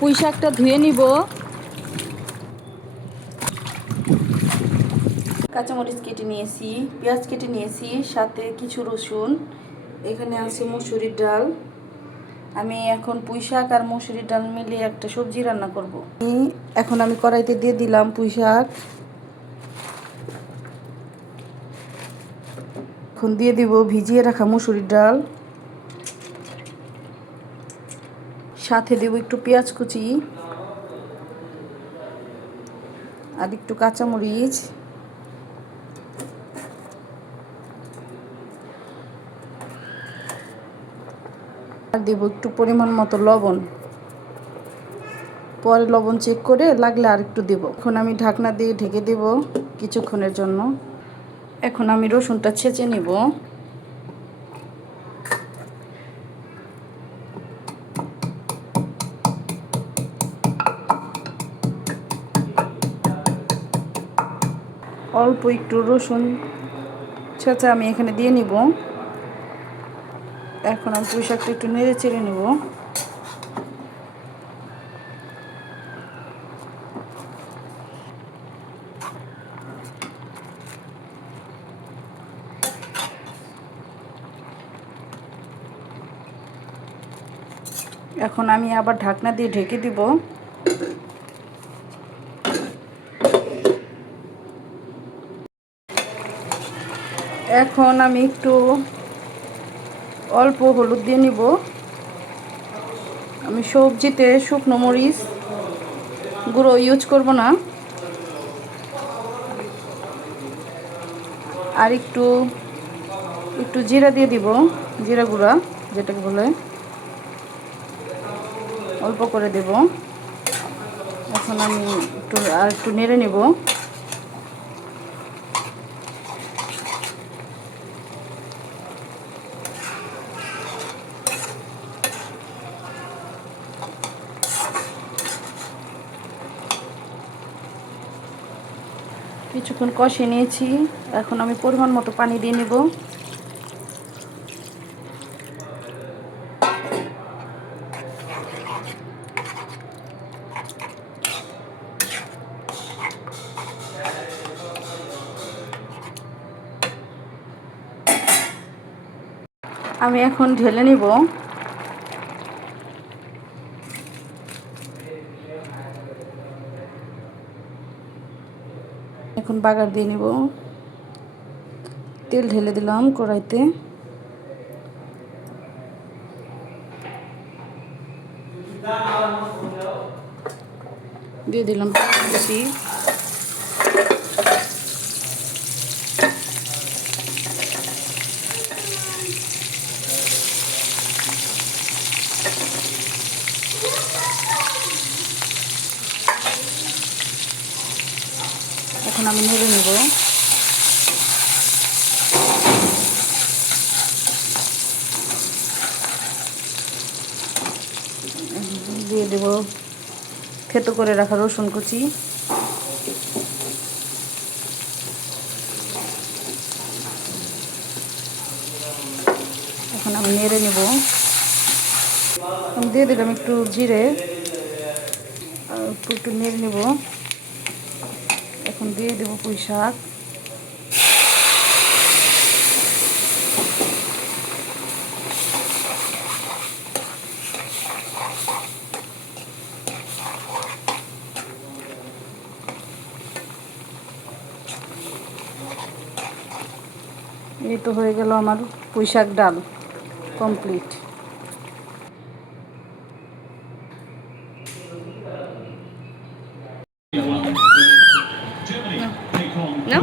পুঁই শাকটা ধুয়ে নিব। কাঁচামরিচ কেটে নিয়েছি, পেঁয়াজ কেটে নিয়েছি, সাথে কিছু রসুন। এখানে আছে মসুরির ডাল। আমি এখন পুঁই শাক আর মসুরির ডাল মিলিয়ে একটা সবজি রান্না করব। এখন আমি কড়াইতে দিয়ে দিলাম পুঁই শাক। এখন দিয়ে দিব ভিজিয়ে রাখা মসুরির ডাল, সাথে দেব একটু পেঁয়াজ কুচি আর একটু কাঁচামরিচ, আর দেব একটু পরিমাণ মতো লবণ। পরে লবণ চেক করে লাগলে আর একটু দেব। এখন আমি ঢাকনা দিয়ে ঢেকে দেব কিছুক্ষণের জন্য। এখন আমি রসুনটা ছেঁচে নেব। অল্প একটু রসুন ছেঁচা আমি এখানে দিয়ে নিব। এখন আমি পুঁই শাকটা একটু নেড়ে চেড়ে নেব। এখন আমি আবার ঢাকনা দিয়ে ঢেকে দিব। এখন আমি একটু অল্প হলুদ দিয়ে নিব। আমি সবজিতে শুকনো মরিচ গুঁড়ো ইউজ করব না। আর একটু জিরা দিয়ে দিব, জিরা গুঁড়া যেটাকে বলে, অল্প করে দেব। এখন আমি একটু নেড়ে নেব। কিছুক্ষণ কষিয়ে নিয়েছি। এখন আমি পরিমাণ মতো পানি দিয়ে নেব। আমি এখন ঢেলে নিব। এখন বাগার দিয়ে নিব। তেল ঢেলে দিলাম কড়াইতে। দিয়ে দিলাম কুচি। এখন আমি নেড়ে নেব। দিয়ে দেব থেতো করে রাখা রসুন কুচি। এখন আমি নেড়ে নেব। আমি দিয়ে দিলাম একটু জিরে, একটু নেড়ে নেব। এখন দিয়ে দেব পুঁই শাক। এই তো হয়ে গেল আমার পুঁই শাক ডাল কমপ্লিট। নাও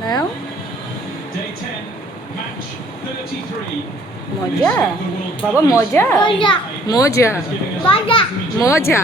নাও, মজা বাবা, মজা মজা মজা মজা।